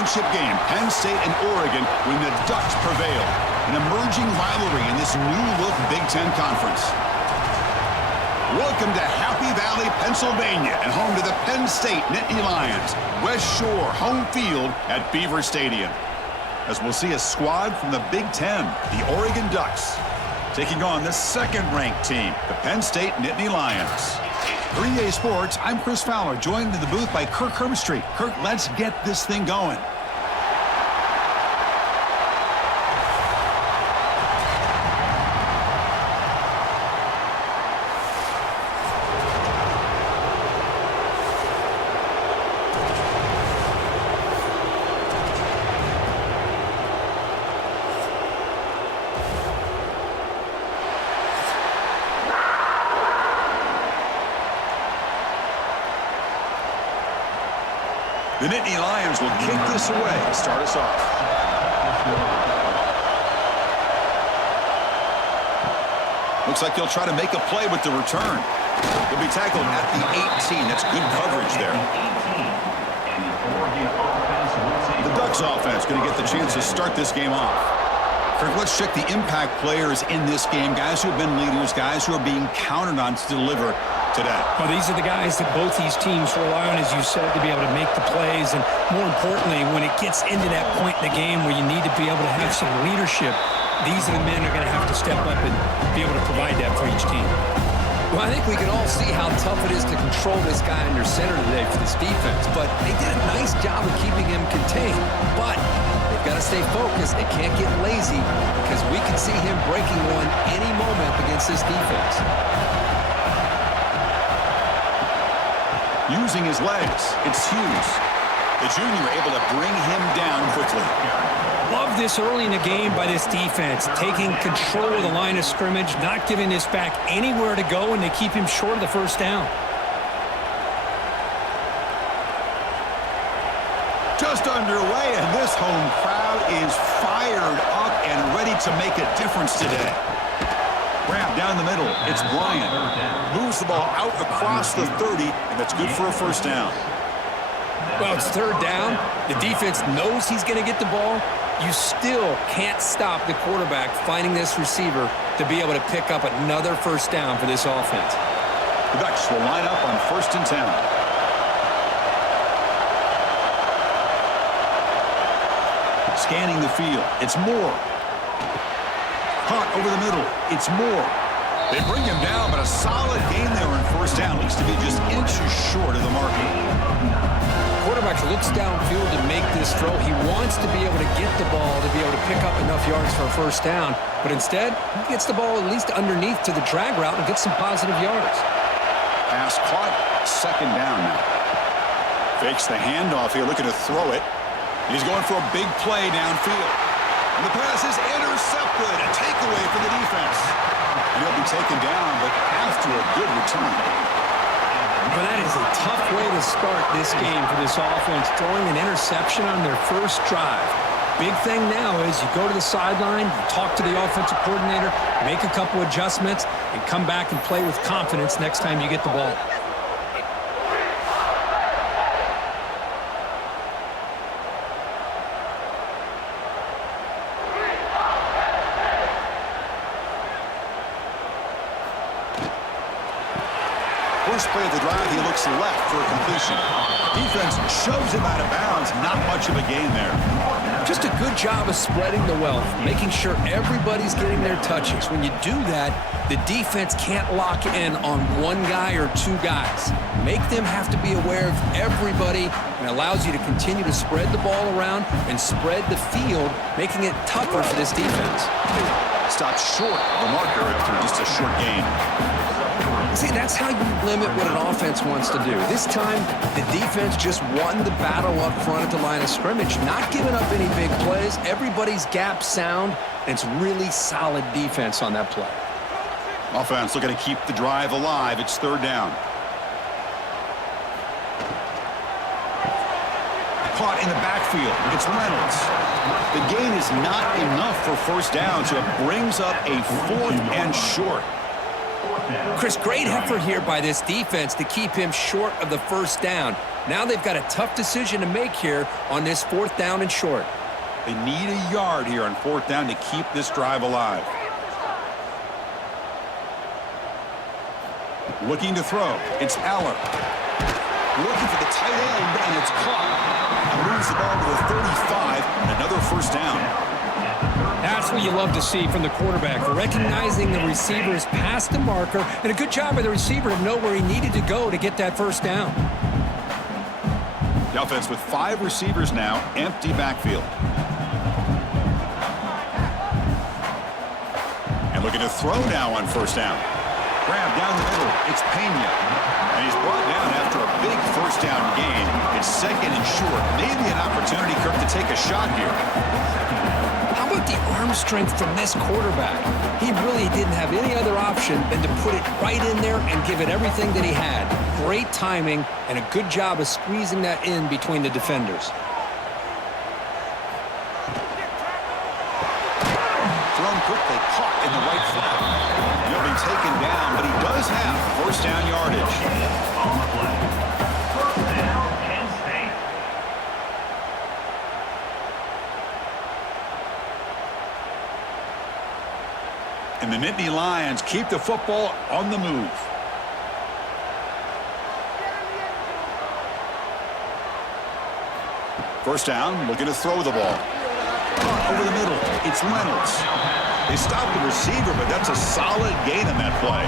championship game, Penn State and Oregon, when the Ducks prevail. An emerging rivalry in this new-look Big Ten Conference. Welcome to Happy Valley, Pennsylvania, and home to the Penn State Nittany Lions. West Shore home field at Beaver Stadium. As we'll see a squad from the Big Ten, the Oregon Ducks, taking on the second-ranked team, the Penn State Nittany Lions. 3A Sports, I'm Chris Fowler, joined in the booth by Kirk Herbstreit. Kirk, let's get this thing going. The Nittany Lions will kick this away to start us off. Looks like he'll try to make a play with the return. He'll be tackled at the 18. That's good coverage there. The Ducks offense going to get the chance to start this game off. Kirk, let's check the impact players in this game. Guys who have been leaders, guys who are being counted on to deliver today. Well, these are the guys that both these teams rely on, as you said, to be able to make the plays. And more importantly, when it gets into that point in the game where you need to be able to have some leadership, these are the men who are going to have to step up and be able to provide that for each team. Well, I think we can all see how tough it is to control this guy under center today for this defense. But they did a nice job of keeping him contained. But they've got to stay focused. They can't get lazy because we can see him breaking one any moment against this defense. Using his legs, it's Hughes. The junior able to bring him down quickly. Love this early in the game by this defense, taking control of the line of scrimmage, not giving this back anywhere to go, and they keep him short of the first down. Just underway, and this home crowd is fired up and ready to make a difference today. Grab down the middle. It's Bryant. Moves the ball out across the 30, and that's good for a first down. Well, it's third down. The defense knows he's going to get the ball. You still can't stop the quarterback finding this receiver to be able to pick up another first down for this offense. The Ducks will line up on 1st and 10. Scanning the field. It's Moore. Caught over the middle. It's Moore. They bring him down, but a solid gain there on first down. Looks to be just inches short of the mark. Quarterback looks downfield to make this throw. He wants to be able to get the ball to be able to pick up enough yards for a first down. But instead, he gets the ball at least underneath to the drag route and gets some positive yards. Pass caught. Second down now. Fakes the handoff here, looking to throw it. He's going for a big play downfield. And the pass is intercepted. A takeaway for the defense. And he'll be taken down, but after a good return. But that is a tough way to start this game for this offense, throwing an interception on their first drive. Big thing now is you go to the sideline, you talk to the offensive coordinator, make a couple adjustments, and come back and play with confidence next time you get the ball. First play of the drive, he looks left for a completion. Defense shoves him out of bounds. Not much of a gain there. Just a good job of spreading the wealth, making sure everybody's getting their touches. When you do that, the defense can't lock in on one guy or two guys. Make them have to be aware of everybody, and allows you to continue to spread the ball around and spread the field, making it tougher for this defense. Stopped short of the marker after just a short gain. See, that's how you limit what an offense wants to do. This time, the defense just won the battle up front at the line of scrimmage, not giving up any big plays. Everybody's gap sound, and it's really solid defense on that play. Offense looking to keep the drive alive. It's third down. Caught in the backfield. It's Reynolds. The gain is not enough for first down, so it brings up a 4th and short. Chris, great effort here by this defense to keep him short of the first down. Now they've got a tough decision to make here on this 4th down and short. They need a yard here on 4th down to keep this drive alive. Looking to throw. It's Allen. Looking for the tight end, and it's caught. And moves the ball to the 35, and another first down. That's what you love to see from the quarterback, recognizing the receiver's past the marker, and a good job by the receiver to know where he needed to go to get that first down. The offense with 5 receivers now, empty backfield. And looking to throw now on first down. Grab down the middle. It's Pena. And he's brought down after a big first down gain. It's 2nd and short. Maybe an opportunity, Kirk, to take a shot here. How about the arm strength from this quarterback? He really didn't have any other option than to put it right in there and give it everything that he had. Great timing and a good job of squeezing that in between the defenders. Thrown quickly, caught in the right flat. He'll be taken down, but he does have first down yardage. On the play. First down, Penn State. And the Nittany Lions keep the football on the move. First down, looking to throw the ball. Over the middle, it's Reynolds. They stop the receiver, but that's a solid gain on that play.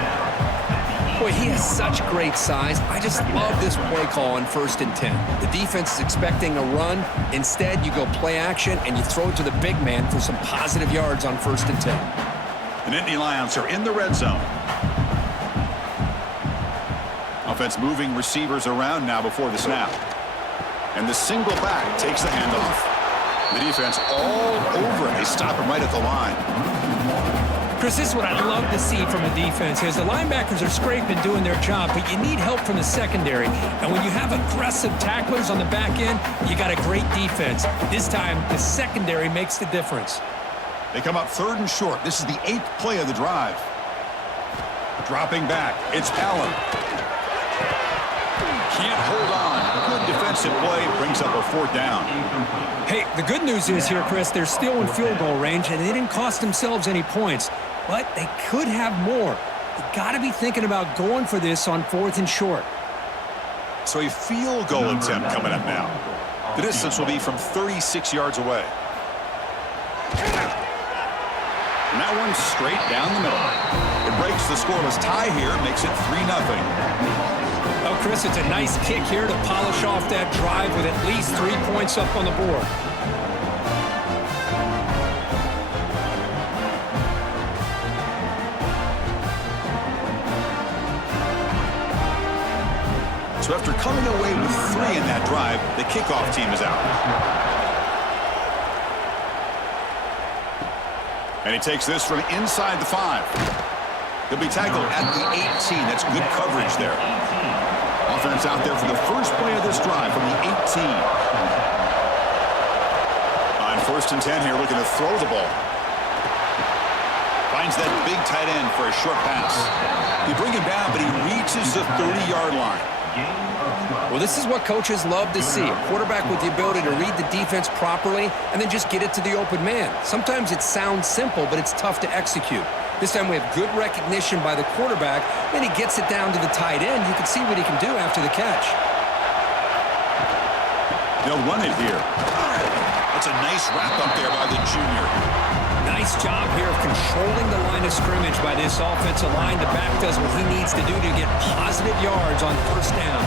Boy, he has such great size. I just love this play call on 1st and 10. The defense is expecting a run. Instead, you go play action, and you throw it to the big man for some positive yards on 1st and 10. The Nittany Lions are in the red zone. Offense moving receivers around now before the snap. And the single back takes the handoff. The defense all over it. They stop him right at the line. Chris, this is what I love to see from a defense, is the linebackers are scraping, doing their job, but you need help from the secondary. And when you have aggressive tacklers on the back end, you got a great defense. This time, the secondary makes the difference. They come up 3rd and short. This is the 8th play of the drive. Dropping back, it's Allen. Can't hold on. Good defensive play, brings up a 4th down. Hey, the good news is here, Chris, they're still in field goal range, and they didn't cost themselves any points, but they could have more. You got to be thinking about going for this on 4th and short. So a field goal attempt coming up now. The distance will be from 36 yards away. And that one's straight down the middle. It breaks the scoreless tie here, makes it 3-0. Oh, Chris, it's a nice kick here to polish off that drive with at least 3 points up on the board. So after coming away with 3 in that drive, the kickoff team is out. And he takes this from inside the 5. He'll be tackled at the 18. That's good coverage there. Offense out there for the first play of this drive from the 18. On 1st and 10 here, looking to throw the ball. Finds that big tight end for a short pass. You bring him down, but he reaches the 30-yard line. Well, this is what coaches love to see. A quarterback with the ability to read the defense properly and then just get it to the open man. Sometimes it sounds simple, but it's tough to execute. This time we have good recognition by the quarterback, and he gets it down to the tight end. You can see what he can do after the catch. They'll run it here. That's a nice wrap up there by the junior. Nice job here of controlling the line of scrimmage by this offensive line. The back does what he needs to do to get positive yards on 1st down.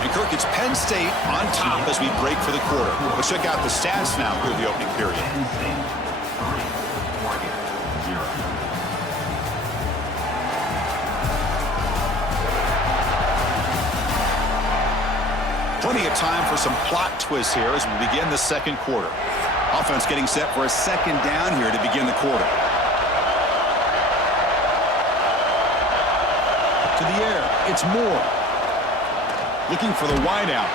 And Kirk, it's Penn State on top as we break for the quarter. Let's check out the stats now through the opening period. Plenty of time for some plot twists here as we begin the 2nd quarter. Offense getting set for a 2nd down here to begin the quarter. To the air, it's Moore. Looking for the wideout.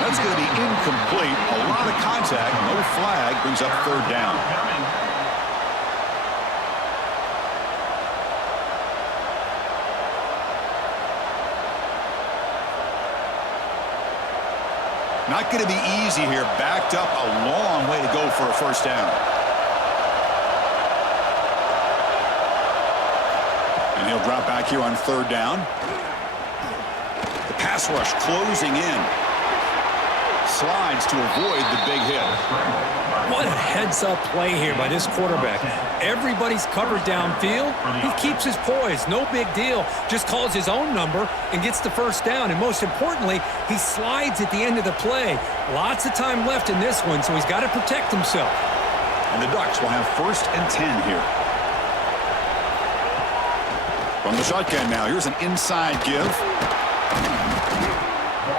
That's going to be incomplete. A lot of contact, no flag, brings up 3rd down. Not going to be easy here. Backed up a long way to go for a first down. And he'll drop back here on third down. The pass rush closing in. Slides to avoid the big hit. What a heads-up play here by this quarterback. Everybody's covered downfield. He keeps his poise. No big deal. Just calls his own number and gets the first down. And most importantly, he slides at the end of the play. Lots of time left in this one, so he's got to protect himself. And the Ducks will have 1st and 10 here. From the shotgun now, here's an inside give.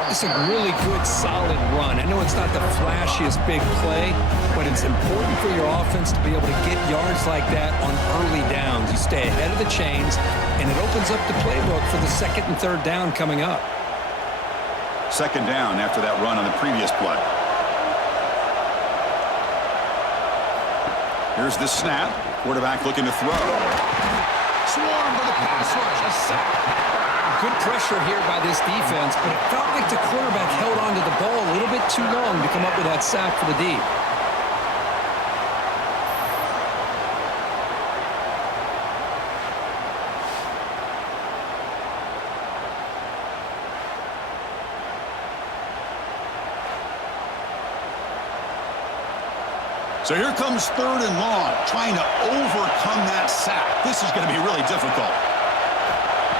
It's a really good, solid run. I know it's not the flashiest big play, but it's important for your offense to be able to get yards like that on early downs. You stay ahead of the chains, and it opens up the playbook for the 2nd and 3rd down coming up. 2nd down after that run on the previous play. Here's the snap. Quarterback looking to throw. Swarm by the pass rush. A sack. Good pressure here by this defense, but it felt like the quarterback held onto the ball a little bit too long to come up with that sack for the D. So here comes 3rd and long, trying to overcome that sack. This is going to be really difficult.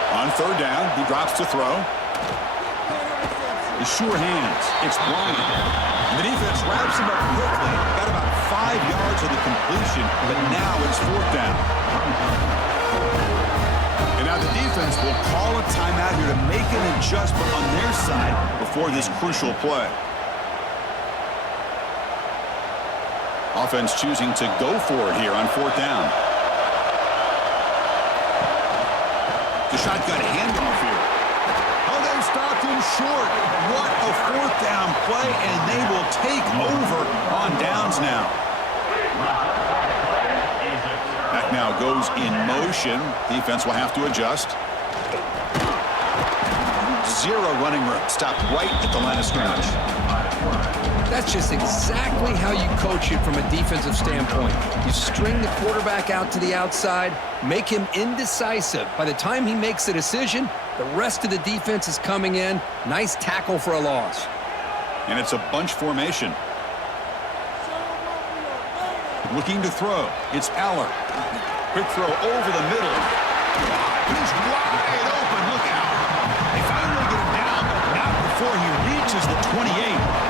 On 3rd down, he drops to throw. His sure hands. It's Bryant. And the defense wraps him up quickly. Got about 5 yards of the completion, but now it's 4th down. And now the defense will call a timeout here to make an adjustment on their side before this crucial play. Offense choosing to go for it here on 4th down. The shotgun handoff here. Oh, they stopped him short. What a 4th down play, and they will take over on downs now. Back now goes in motion. Defense will have to adjust. 0 running room. Stopped right at the line of scrimmage. That's just exactly how you coach it from a defensive standpoint. You string the quarterback out to the outside, make him indecisive. By the time he makes a decision, the rest of the defense is coming in. Nice tackle for a loss. And it's a bunch formation. Looking to throw. It's Aller. Quick throw over the middle. He's wide open. Look out. They finally get him down, but not before he reaches the 28.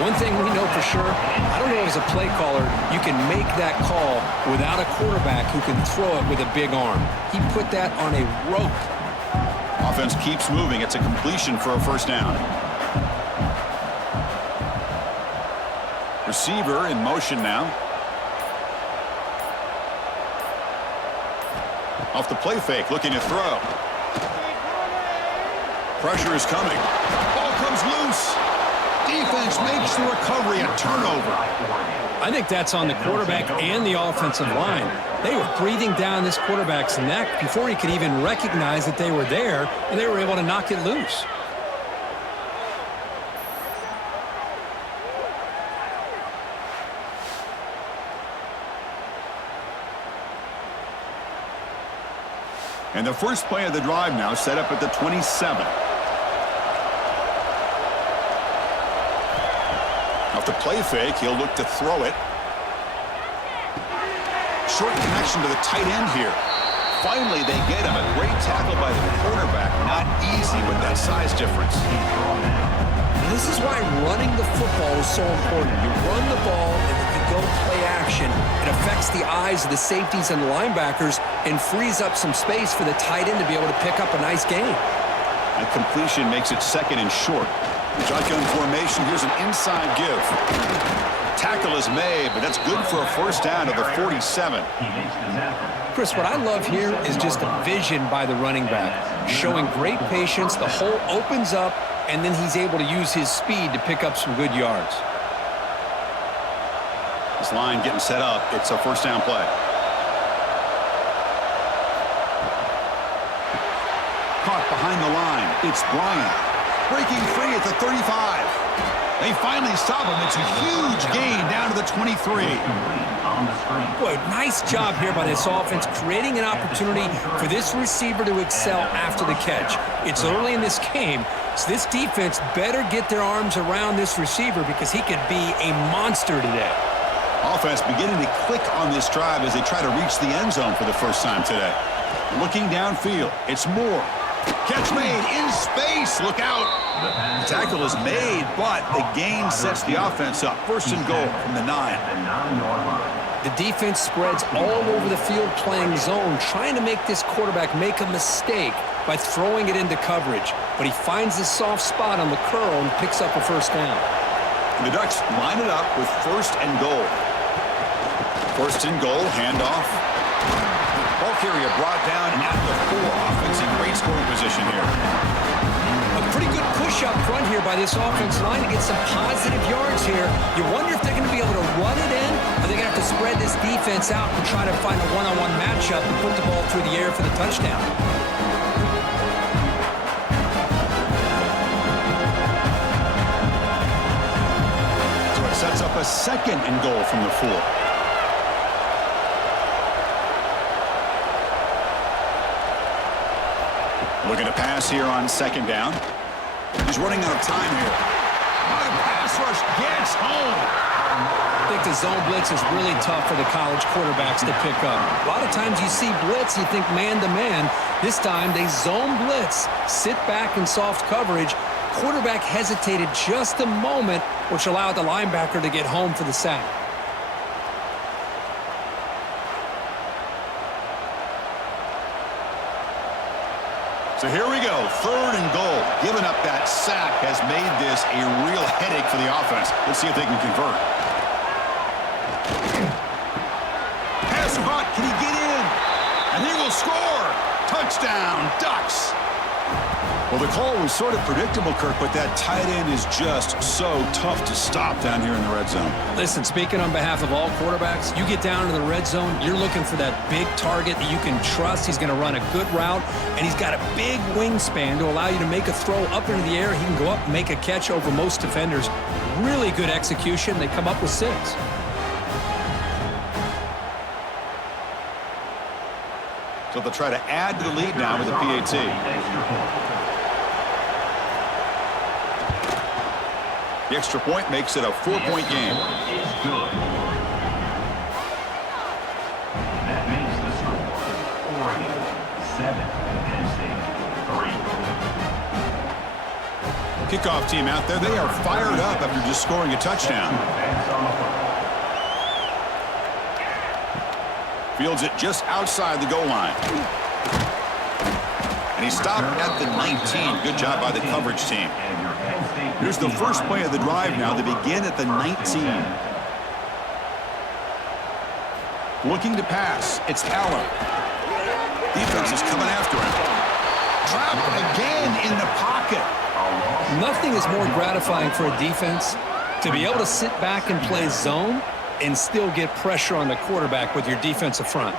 One thing we know for sure, I don't know as a play caller, you can make that call without a quarterback who can throw it with a big arm. He put that on a rope. Offense keeps moving. It's a completion for a first down. Receiver in motion now. Off the play fake, looking to throw. Pressure is coming. Ball comes loose. Defense makes the recovery a turnover. I think that's on the quarterback and the offensive line. They were breathing down this quarterback's neck before he could even recognize that they were there, and they were able to knock it loose. And the first play of the drive now set up at the 27. Off the play fake, he'll look to throw it. Short connection to the tight end here. Finally, they get him. A great tackle by the quarterback. Not easy with that size difference. This is why running the football is so important. You run the ball, and if you go play action, it affects the eyes of the safeties and the linebackers and frees up some space for the tight end to be able to pick up a nice gain. That completion makes it 2nd and short. Shotgun formation. Here's an inside give. Tackle is made, but that's good for a first down to the 47. Chris, what I love here is just the vision by the running back. Showing great patience. The hole opens up, and then he's able to use his speed to pick up some good yards. This line getting set up. It's a first down play. Caught behind the line. It's Bryant. Breaking free at the 35. They finally stop him. It's a huge gain down to the 23. Boy, nice job here by this offense, creating an opportunity for this receiver to excel after the catch. It's early in this game, so this defense better get their arms around this receiver because he could be a monster today. Offense beginning to click on this drive as they try to reach the end zone for the first time today. Looking downfield, it's Moore. Catch made in space. Look out. The tackle is made, but the gain sets the offense up. First and goal from the 9. The defense spreads all over the field playing zone, trying to make this quarterback make a mistake by throwing it into coverage. But he finds the soft spot on the curl and picks up a first down. The Ducks line it up with first and goal. First and goal, handoff. Ball carrier brought down at the 4. Offense in great scoring position here. A pretty good push up front here by this offense line to get some positive yards here. You wonder if they're going to be able to run it in, or they're going to have to spread this defense out and try to find a one-on-one matchup and put the ball through the air for the touchdown. So it sets up a second and goal from the 4. Looking to pass here on second down. He's running out of time here. The pass rush gets home. I think the zone blitz is really tough for the college quarterbacks to pick up. A lot of times you see blitz, you think man-to-man. This time they zone blitz, sit back in soft coverage. Quarterback hesitated just a moment, which allowed the linebacker to get home for the sack. So here we go, third and goal. Giving up that sack has made this a real headache for the offense. Let's see if they can convert. Pass caught, can he get in? And he will score. Touchdown, Ducks. Well, the call was sort of predictable, Kirk, but that tight end is just so tough to stop down here in the red zone. Listen, speaking on behalf of all quarterbacks, you get down to the red zone, you're looking for that big target that you can trust. He's going to run a good route, and he's got a big wingspan to allow you to make a throw up into the air. He can go up and make a catch over most defenders. Really good execution. They come up with 6. So they'll try to add to the lead now with the PAT. The extra point makes it a 4-point game. It's good. That makes the score Oregon 7, Penn State 3. Kickoff team out there. They are fired up after just scoring a touchdown. Fields it just outside the goal line. And he stopped at the 19. Good job by the coverage team. Here's the first play of the drive now. They begin at the 19. Looking to pass. It's Allen. Defense is coming after him. Trapped again in the pocket. Nothing is more gratifying for a defense to be able to sit back and play zone and still get pressure on the quarterback with your defensive front.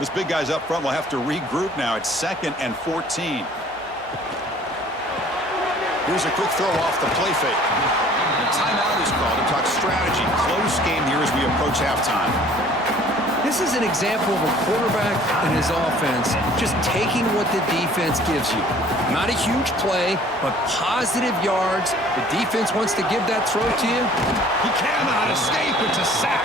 This big guy's up front will have to regroup now. It's 2nd and 14. Here's a quick throw off the play fake. The timeout is called to talk strategy. Close game here as we approach halftime. This is an example of a quarterback and his offense just taking what the defense gives you. Not a huge play, but positive yards. The defense wants to give that throw to you. He cannot escape. It's a sack.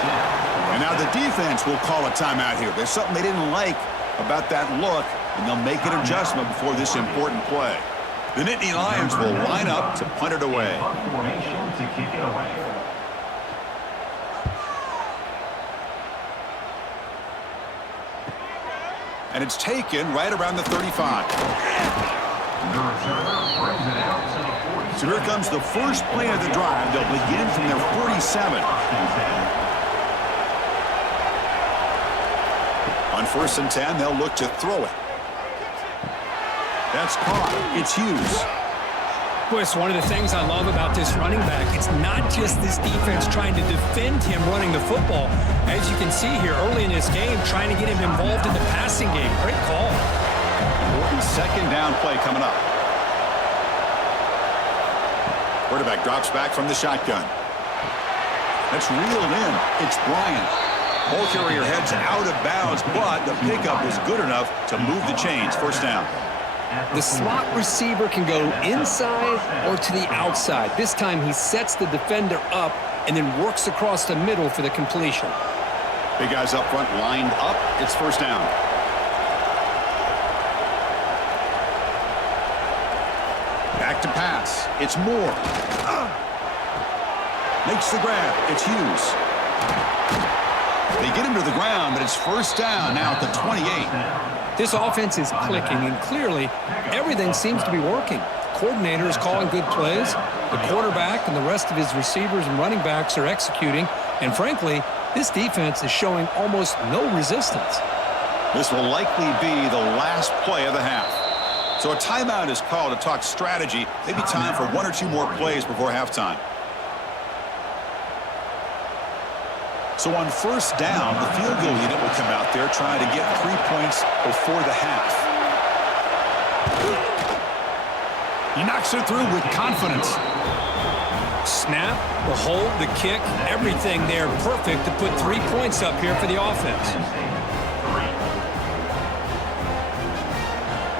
And now the defense will call a timeout here. There's something they didn't like about that look, and they'll make an adjustment before this important play. The Nittany Lions will line up to punt it away. Formation to kick it away. And it's taken right around the 35. The returner brings it out to the 40. So here comes the first play of the drive. They'll begin from their 47. On 1st and 10, they'll look to throw it. That's caught. It's Hughes. Boy, it's one of the things I love about this running back. It's not just this defense trying to defend him running the football. As you can see here early in this game, trying to get him involved in the passing game. Great call. Important second down play coming up. Quarterback drops back from the shotgun. That's reeled in. It's Bryant. Ball carrier heads out of bounds, but the pickup is good enough to move the chains. First down. The slot receiver can go inside or to the outside. This time he sets the defender up and then works across the middle for the completion. Big guys up front lined up. It's first down. Back to pass. It's Moore. Makes the grab. It's Hughes. They get him to the ground, but it's first down now at the 28. This offense is clicking, and clearly everything seems to be working. The coordinator is calling good plays. The quarterback and the rest of his receivers and running backs are executing. And frankly, this defense is showing almost no resistance. This will likely be the last play of the half. So a timeout is called to talk strategy. Maybe time for one or two more plays before halftime. So on first down, the field goal unit will come out there trying to get 3 points before the half. He knocks it through with confidence. Snap, the hold, the kick, everything there perfect to put 3 points up here for the offense.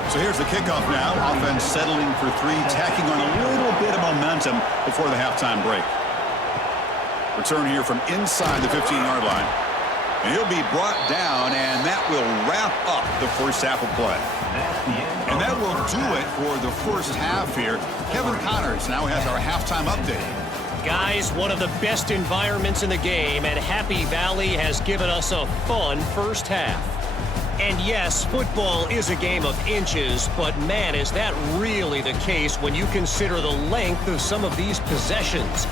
So here's the kickoff now. Offense settling for 3, tacking on a little bit of momentum before the halftime break. Return here from inside the 15-yard line. And he'll be brought down, and that will wrap up the first half of play. And that will do it for the first half here. Kevin Connors now has our halftime update. Guys, one of the best environments in the game, and Happy Valley has given us a fun first half. And yes, football is a game of inches, but man, is that really the case when you consider the length of some of these possessions.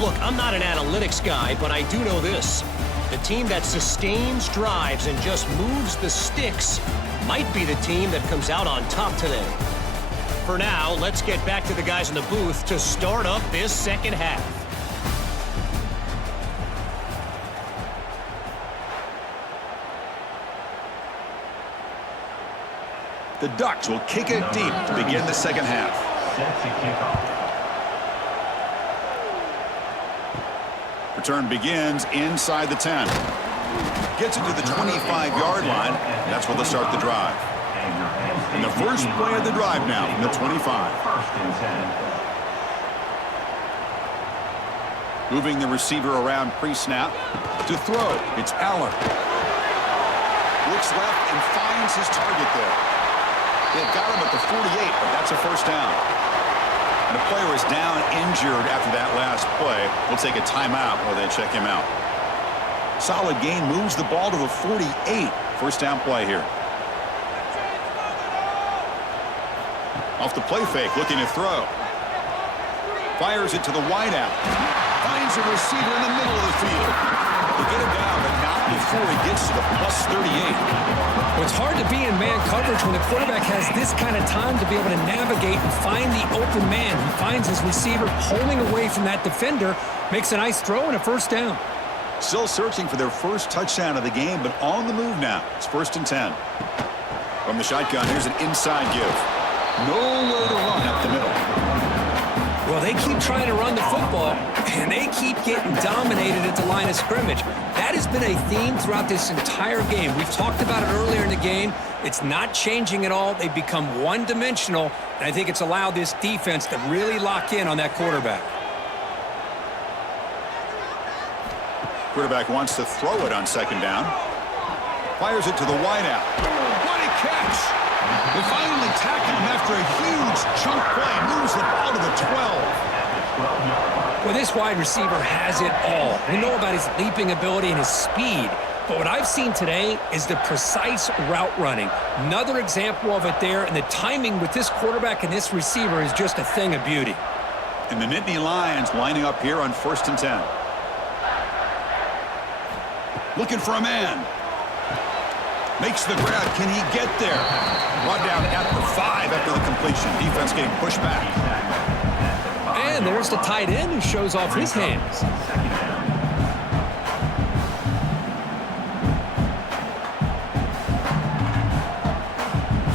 Look, I'm not an analytics guy, but I do know this. The team that sustains drives and just moves the sticks might be the team that comes out on top today. For now, let's get back to the guys in the booth to start up this second half. The Ducks will kick it deep to begin the second half. Return begins inside the 10. Gets it to the 25-yard line. That's where they'll start the drive. And the first play of the drive now from the 25. Moving the receiver around pre-snap. To throw, it's Allen. Looks left and finds his target there. They've got him at the 48, but that's a first down. And the player is down injured after that last play. We'll take a timeout while they check him out. Solid gain, moves the ball to the 48. First down play here. Off the play fake, looking to throw. Fires it to the wideout. Finds a receiver in the middle of the field. They get him down, but not before he gets to the plus 38. Well, it's hard to be in man coverage when the quarterback has this kind of time to be able to navigate and find the open man. He finds his receiver pulling away from that defender, makes a nice throw and a first down. Still searching for their first touchdown of the game, but on the move now. It's 1st and 10. From the shotgun, here's an inside give. Nowhere to run up the middle. Well, they keep trying to run the football, and they keep getting dominated at the line of scrimmage. That has been a theme throughout this entire game. We've talked about it earlier in the game. It's not changing at all. They've become one-dimensional, and I think it's allowed this defense to really lock in on that quarterback. Quarterback wants to throw it on second down. Fires it to the wideout. What a catch! They finally tackle him after a huge chunk play. Moves the ball to the 12. Well, this wide receiver has it all. We know about his leaping ability and his speed. But what I've seen today is the precise route running. Another example of it there, and the timing with this quarterback and this receiver is just a thing of beauty. And the Nittany Lions lining up here on 1st and 10. Looking for a man. Makes the grab. Can he get there? Brought down at the 5 after the completion. Defense getting pushed back. And there's the tight end who shows off his hands.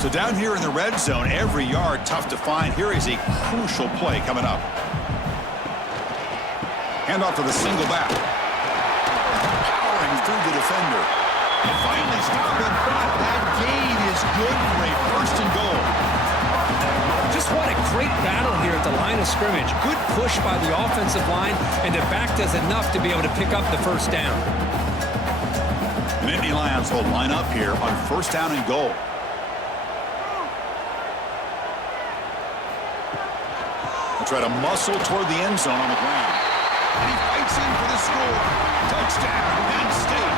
So down here in the red zone, every yard tough to find. Here is a crucial play coming up. Handoff to the single back. Powering through the defender. Finally stopped him, but that gain is good for a first and goal. Just what a great battle here at the line of scrimmage. Good push by the offensive line, and the back does enough to be able to pick up the first down. The Nittany Lions will line up here on first down and goal. They try to muscle toward the end zone on the ground. And he fights in for the score. Touchdown, Penn State.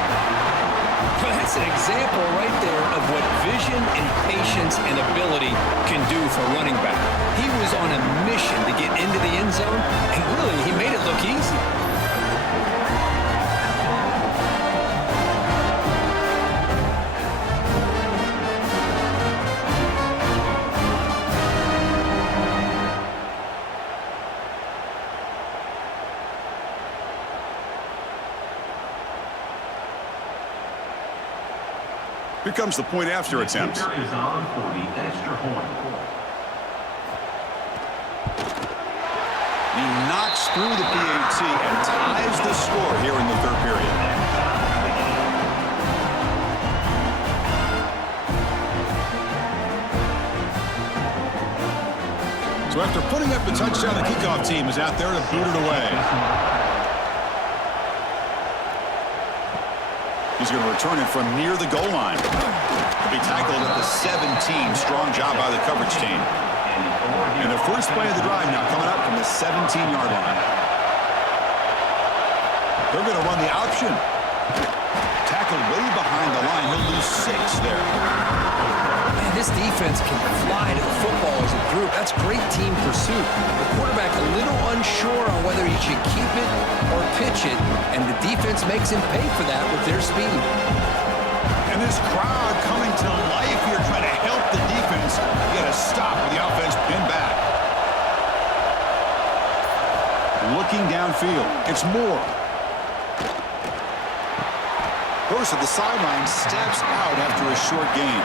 Well, that's an example right there of what vision and patience and ability can do for a running back. He was on a mission to get into the end zone, and really, he made it look easy. Here comes the point after attempt. Is on for the extra point. He knocks through the PAT and ties the score here in the third period. So after putting up the touchdown, the kickoff team is out there to boot it away. He's going to return it from near the goal line. He'll be tackled at the 17. Strong job by the coverage team. And the first play of the drive now coming up from the 17-yard line. They're going to run the option. Tackled way behind the line. He'll lose 6 there. Man, this defense can fly to the football as a group. That's great team pursuit. The quarterback a little unsure on whether he should keep it or pitch it, and the defense makes him pay for that with their speed. And this crowd coming to life here trying to help the defense get a stop with the offense pinned back. Looking downfield. It's Moore. Goes to the sideline, steps out after a short gain.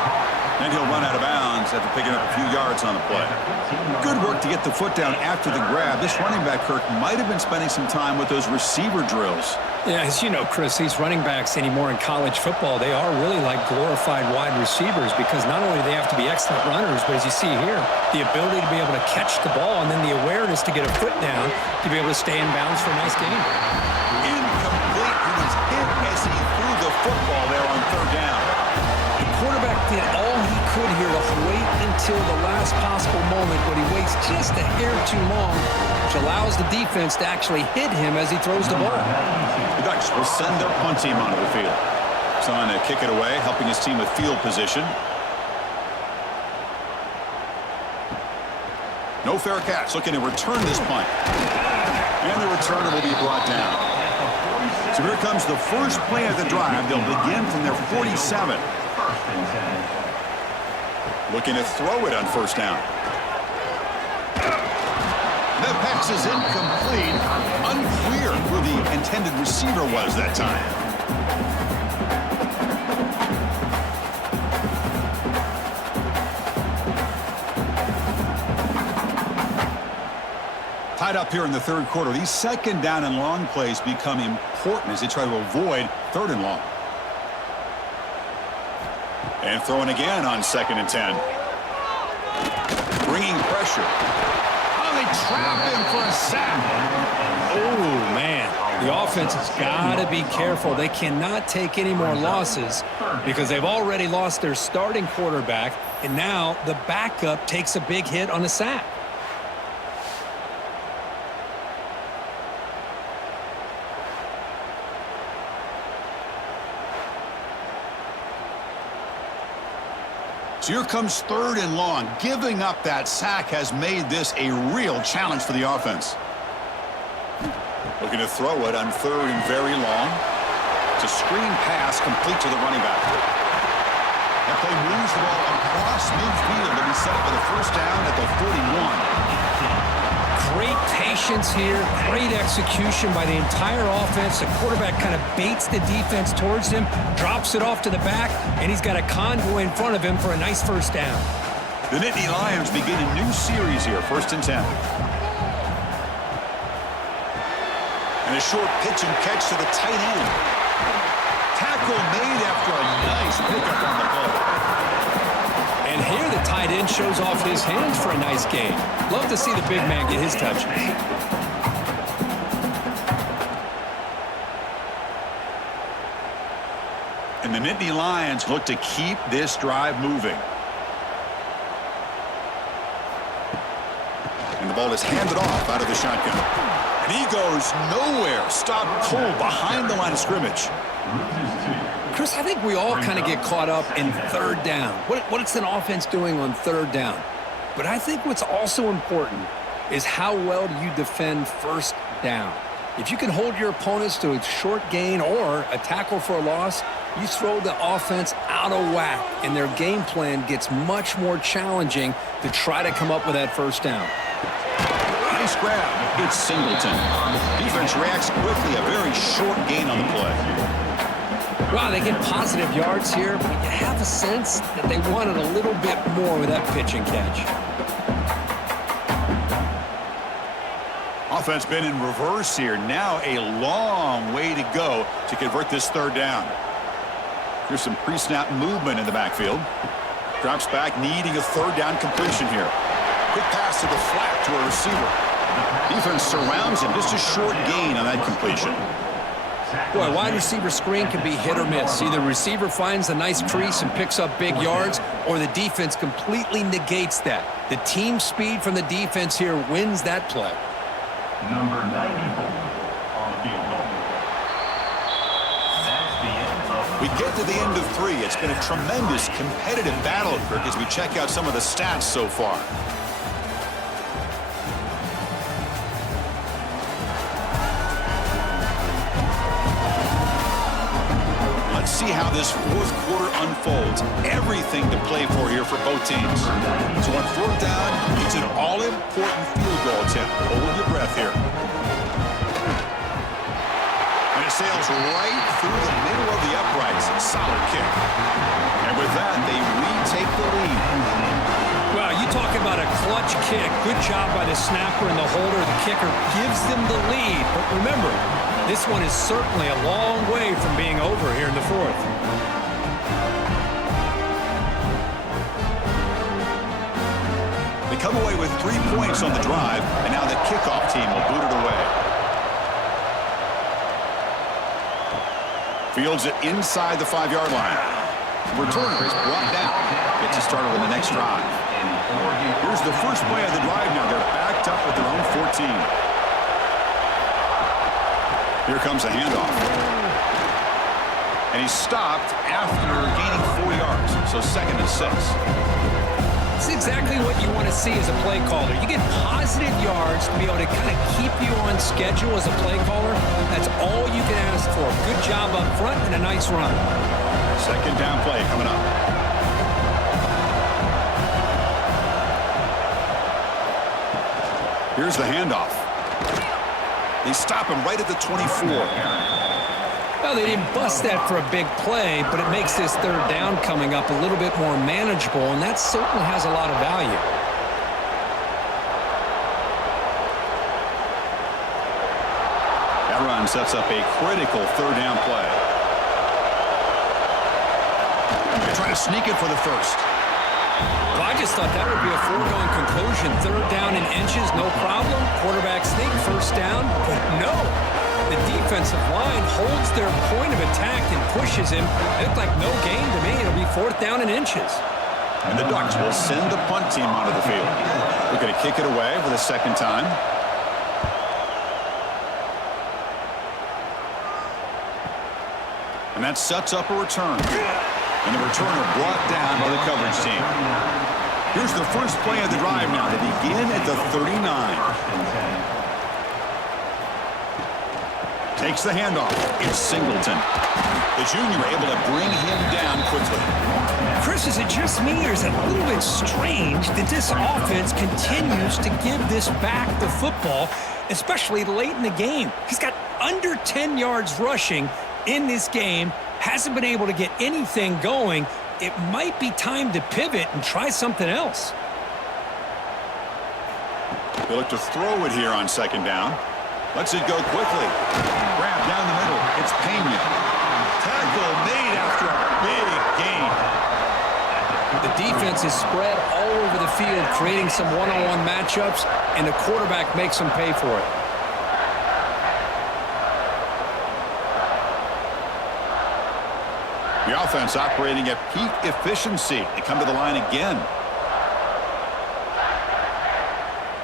And he'll run out of bounds after picking up a few yards on the play. Good work to get the foot down after the grab. This running back, Kirk, might have been spending some time with those receiver drills. Yeah, as you know, Chris, these running backs anymore in college football, they are really like glorified wide receivers because not only do they have to be excellent runners, but as you see here, the ability to be able to catch the ball and then the awareness to get a foot down to be able to stay in bounds for a nice game. Incomplete. He was hit as he threw the football there on third down. The quarterback did all he could here to wait until the last possible moment, but he waits just a hair too long, which allows the defense to actually hit him as he throws the ball. The Ducks will send their punt team onto the field. Son to kick it away, helping his team with field position. No fair catch, looking to return this punt. And the returner will be brought down. So here comes the first play of the drive. They'll begin from their 47. Looking to throw it on first down. The pass is incomplete. Unclear who the intended receiver was that time. Tied up here in the third quarter. These second down and long plays become important as they try to avoid third and long. And throwing again on 2nd and 10. Bringing pressure. Oh, they trap him for a sack. Oh, man. The offense has got to be careful. They cannot take any more losses because they've already lost their starting quarterback, and now the backup takes a big hit on a sack. So here comes 3rd and long. Giving up that sack has made this a real challenge for the offense. Looking to throw it on 3rd and very long. It's a screen pass complete to the running back. That play moves the ball across midfield to be set up for the first down at the 41. Great patience here, great execution by the entire offense. The quarterback kind of baits the defense towards him, drops it off to the back, and he's got a convoy in front of him for a nice first down. The Nittany Lions begin a new series here, 1st and 10. And a short pitch and catch to the tight end. Tackle made after a nice pickup on the ball. And here the tight end shows off his hands for a nice gain. Love to see the big man get his touches. And the Nittany Lions look to keep this drive moving. And the ball is handed off out of the shotgun. And he goes nowhere. Stopped cold behind the line of scrimmage. Chris, I think we all kind of get caught up in third down. What's an offense doing on third down? But I think what's also important is how well do you defend first down. If you can hold your opponents to a short gain or a tackle for a loss, you throw the offense out of whack, and their game plan gets much more challenging to try to come up with that first down. Nice grab. It's Singleton. Defense reacts quickly. A very short gain on the play. Wow, they get positive yards here, but you have a sense that they wanted a little bit more with that pitch and catch. Offense been in reverse here. Now a long way to go to convert this third down. Here's some pre-snap movement in the backfield. Drops back, needing a third down completion here. Quick pass to the flat to a receiver. Defense surrounds him. Just a short gain on that completion. Boy, wide receiver screen can be hit or miss. Either receiver finds a nice crease and picks up big yards, or the defense completely negates that. The team speed from the defense here wins that play. Number 94 on the field goal. That's the end of We get to the end of 3. It's been a tremendous competitive battle, Kirk, as we check out some of the stats so far. Let's see how this fourth quarter unfolds. Everything to play for here for both teams. So on fourth down, it's an all-important field goal attempt. Hold your breath here. And it sails right through the middle of the uprights. Solid kick. And with that, they retake the lead. Well, you talk about a clutch kick. Good job by the snapper and the holder. The kicker gives them the lead. But remember, this one is certainly a long way from being over here in the fourth. They come away with 3 points on the drive, and now the kickoff team will boot it away. Fields it inside the 5-yard line. Returner is brought down. Gets you started on the next drive. Here's the first play of the drive now. They're backed up at their own 14. Here comes a handoff. And he's stopped after gaining 4 yards. So 2nd and 6. It's exactly what you want to see as a play caller. You get positive yards to be able to kind of keep you on schedule as a play caller. That's all you can ask for. Good job up front and a nice run. 2nd down play coming up. Here's the handoff. They stop him right at the 24. Well, they didn't bust that for a big play, but it makes this third down coming up a little bit more manageable, and that certainly has a lot of value. That run sets up a critical third down play. They're trying to sneak it for the first. Well, I just thought that would be a foregone conclusion. Third down in inches, no problem. Quarterback sneak, first down. But no, the defensive line holds their point of attack and pushes him. It looked like no gain to me. It'll be 4th down in inches. And the Ducks will send the punt team onto the field. They're going to kick it away for the 2nd time. And that sets up a return. And the returner brought down by the coverage team. Here's the first play of the drive now. They begin at the 39. Takes the handoff. It's Singleton. The junior able to bring him down quickly. Chris, is it just me, or is it a little bit strange that this offense continues to give this back the football especially late in the game. He's got under 10 yards rushing in this game, hasn't been able to get anything going. It might be time to pivot and try something else. They look to throw it here on second down. Lets it go quickly. Grab down the middle. It's Penn. Tackle made after a big gain. The defense is spread all over the field, creating some one-on-one matchups, and the quarterback makes them pay for it. The offense operating at peak efficiency. They come to the line again.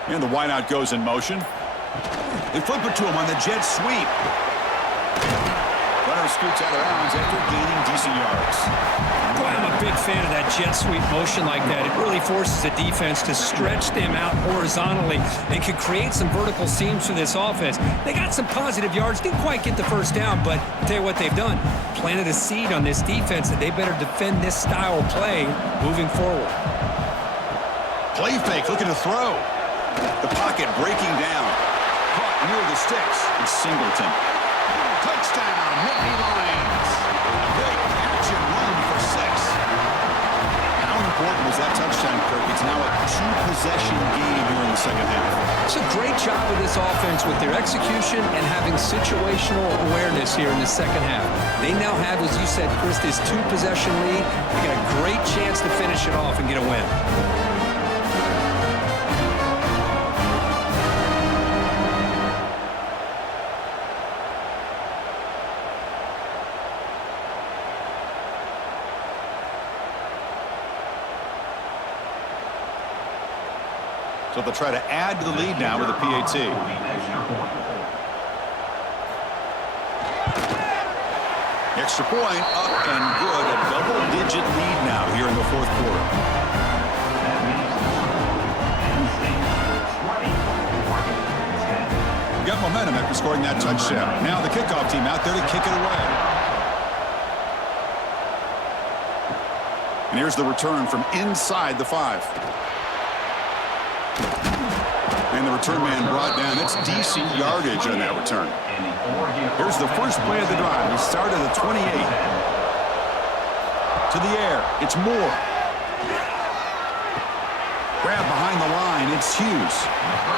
And the wideout goes in motion. They flip it to him on the jet sweep. Runner scoots out of bounds after gaining decent yards. Boy, I'm a big fan of that jet sweep motion like that. It really forces the defense to stretch them out horizontally and can create some vertical seams for this offense. They got some positive yards, didn't quite get the first down, but I'll tell you what they've done. Planted a seed on this defense that they better defend this style of play moving forward. Play fake, looking to throw. The pocket breaking down. Caught near the sticks. It's Singleton. Touchdown, Nittany Lions. A great catch and run for 6. How important was that touchdown, Kirk? It's now a 2-possession game here in the second half. It's a great job of this offense with their execution and having situational awareness here in the second half. They now have, as you said, Chris, this 2-possession lead. They got a great chance to finish it off and get a win. So they'll try to add to the lead now with a PAT. Extra point up and good. A double-digit lead now here in the fourth quarter. Got momentum after scoring that touchdown. Now the kickoff team out there to kick it away. And here's the return from inside the 5. And the return man brought down. That's decent yardage on that return. Here's the first play of the drive. He started at 28. To the air. It's Moore. Grab behind the line. It's Hughes.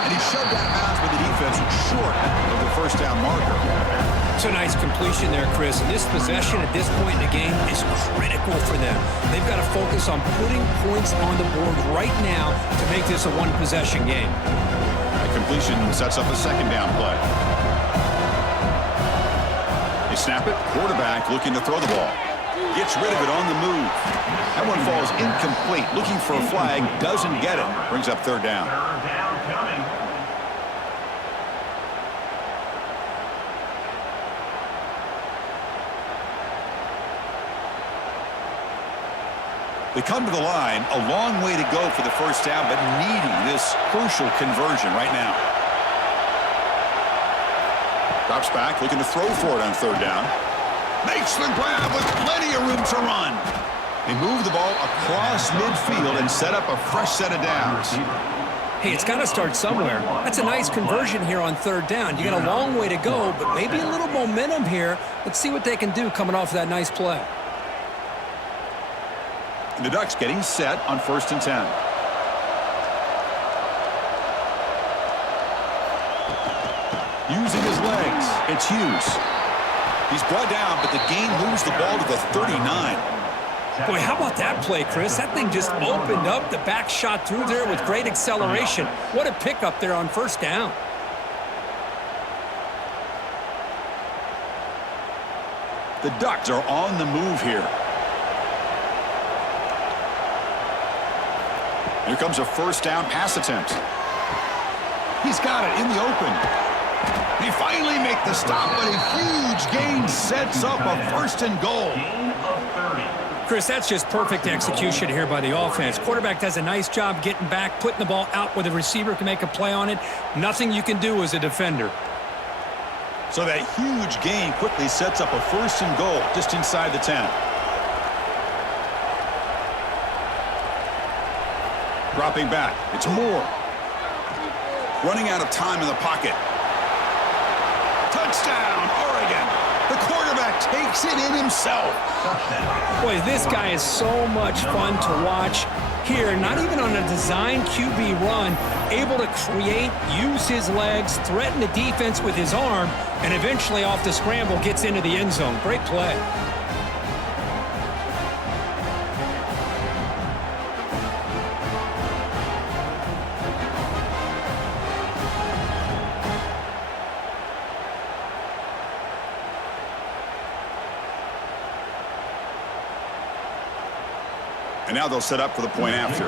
And he shoved that bounce with the defense short of the first down marker. It's a nice completion there, Chris. And this possession at this point in the game is critical for them. They've got to focus on putting points on the board right now to make this a one-possession game. That completion sets up a second down play. They snap it. Quarterback looking to throw the ball. Gets rid of it on the move. That one falls incomplete. Looking for a flag. Doesn't get it. Brings up third down. Third down coming. They come to the line, a long way to go for the first down, but needing this crucial conversion right now. Drops back, looking to throw for it on third down. Makes the grab with plenty of room to run. They move the ball across midfield and set up a fresh set of downs. Hey, it's got to start somewhere. That's a nice conversion here on third down. You got a long way to go, but maybe a little momentum here. Let's see what they can do coming off of that nice play. The Ducks getting set on 1st and 10. Using his legs, it's Hughes. He's brought down, but the gain moves the ball to the 39. Boy, how about that play, Chris? That thing just opened up. The back shot through there with great acceleration. What a pickup there on first down. The Ducks are on the move here. Here comes a first down pass attempt. He's got it in the open. They finally make the stop, but a huge gain sets up a 1st and goal. Gain of 30. Chris, that's just perfect execution here by the offense. Quarterback does a nice job getting back, putting the ball out where the receiver can make a play on it. Nothing you can do as a defender. So that huge gain quickly sets up a 1st and goal just inside the 10. Dropping back, it's Moore. Running out of time in the pocket. Touchdown, Oregon. The quarterback takes it in himself. Boy, this guy is so much fun to watch. Here, not even on a design QB run, able to create, use his legs, threaten the defense with his arm, and eventually off the scramble gets into the end zone. Great play. And now they'll set up for the point after.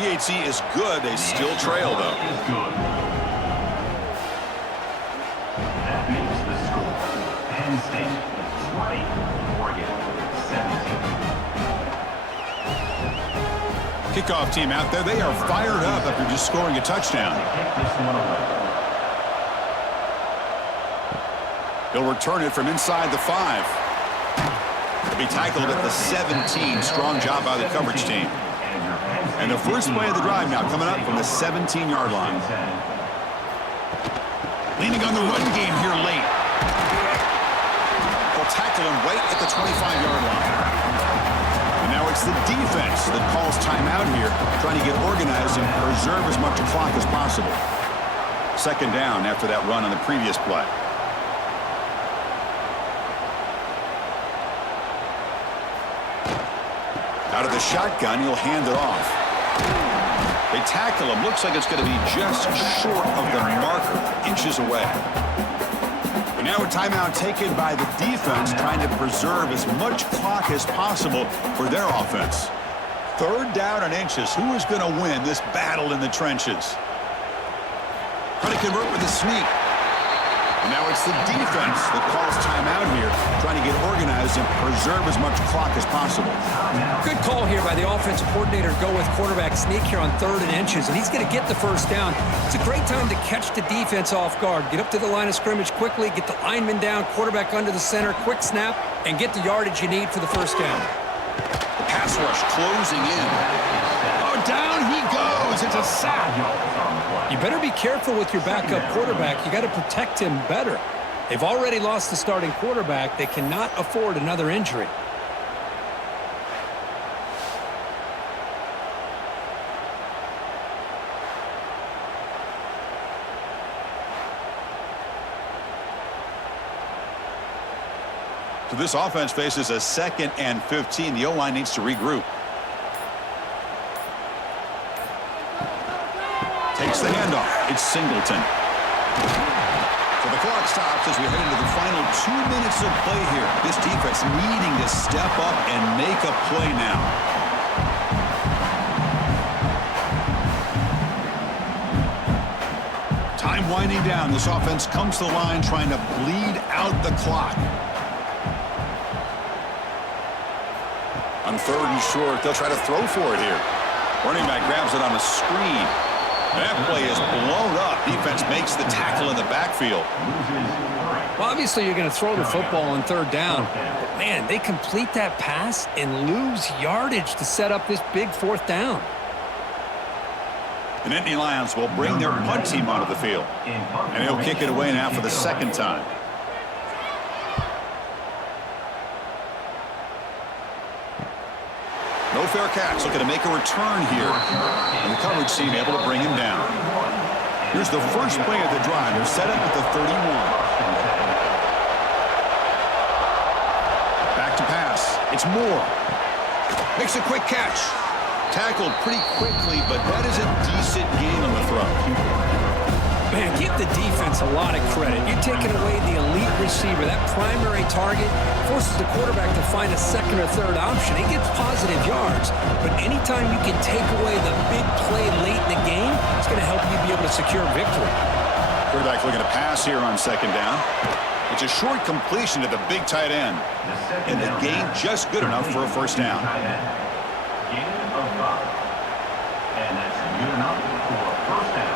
PHC is good. They still trail, though. That makes the score. Penn State 20, Oregon 17. Kickoff team out there. They are fired up after just scoring a touchdown. Kick this one away. He'll return it from inside the 5. He'll be tackled at the 17. Strong job by the coverage team. And the first play of the drive now coming up from the 17-yard line. Leaning on the run game here late. They'll tackle him right at the 25-yard line. And now it's the defense that calls timeout here, trying to get organized and preserve as much clock as possible. Second down after that run on the previous play. Out of the shotgun, he'll hand it off. They tackle him. Looks like it's going to be just short of the marker, inches away. And now a timeout taken by the defense, trying to preserve as much clock as possible for their offense. Third down and inches. Who is going to win this battle in the trenches? Trying to convert with a sneak. And now it's the defense that calls timeout here, trying to get organized and preserve as much clock as possible. Good call here by the offensive coordinator to go with quarterback sneak here on 3rd and inches, and he's going to get the first down. It's a great time to catch the defense off guard. Get up to the line of scrimmage quickly, get the lineman down, quarterback under the center, quick snap, and get the yardage you need for the first down. The pass rush closing in. Oh, down he goes. It's a sack. You better be careful with your backup quarterback. You got to protect him better. They've already lost the starting quarterback. They cannot afford another injury. So this offense faces a 2nd and 15. The O-line needs to regroup. Takes the handoff. It's Singleton. So the clock stops as we head into the final 2 minutes of play here. This defense needing to step up and make a play now. Time winding down. This offense comes to the line trying to bleed out the clock. On 3rd and short, they'll try to throw for it here. Running back grabs it on a screen. That play is blown up. Defense makes the tackle in the backfield. Well, obviously you're going to throw the football on 3rd down. But, man, they complete that pass and lose yardage to set up this big 4th down. The Nittany Lions will bring their punt team onto the field. And he'll kick it away now for the 2nd time. No fair catch. Looking to make a return here. And the coverage team able to bring him down. Here's the first play of the drive. They're set up at the 31. Back to pass. It's Moore. Makes a quick catch. Tackled pretty quickly, but that is a decent gain on the throw. Man, give the defense a lot of credit. You're taking away the elite receiver. That primary target forces the quarterback to find a 2nd or 3rd option. He gets positive yards, but anytime you can take away the big play late in the game, it's going to help you be able to secure victory. Quarterback looking to pass here on 2nd down. It's a short completion to the big tight end. And the gain just good enough for a first down. Gain of 5. And that's good enough for a first down.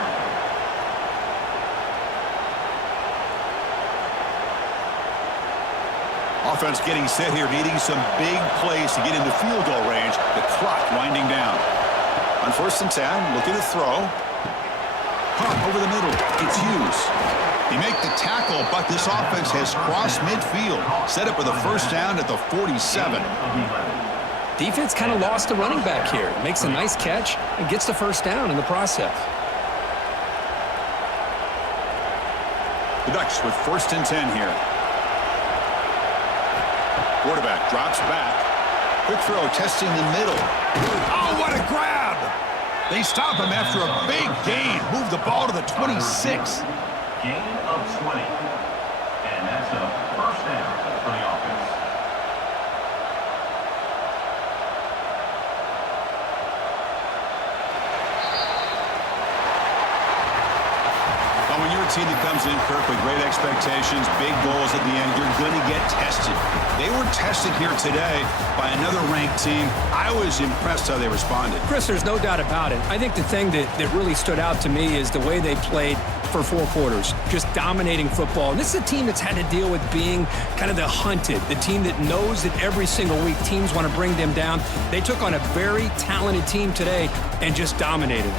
offense getting set here, needing some big plays to get into field goal range. The clock winding down. On 1st and 10, looking to throw. Pump over the middle. It's Hughes. He make the tackle, but this offense has crossed midfield. Set up with a first down at the 47. Defense kind of lost the running back here. Makes a nice catch and gets the first down in the process. The Ducks with 1st and 10 here. Quarterback drops back. Quick throw, testing the middle. Oh, what a grab! They stop him after a big gain. Move the ball to the 26. Gain of 20. And that's a first down for the offense. Well, when you're a team that comes in, Kirk, with great expectations, big goals at the end, you're going to get tested. They were tested here today by another ranked team. I was impressed how they responded. Chris, there's no doubt about it. I think the thing that really stood out to me is the way they played for 4 quarters, just dominating football. And this is a team that's had to deal with being kind of the hunted, the team that knows that every single week teams want to bring them down. They took on a very talented team today and just dominated.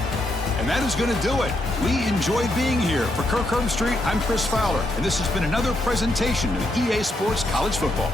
And that is going to do it. We enjoyed being here. For Kirk Herbstreit, I'm Chris Fowler, and this has been another presentation of EA Sports College Football.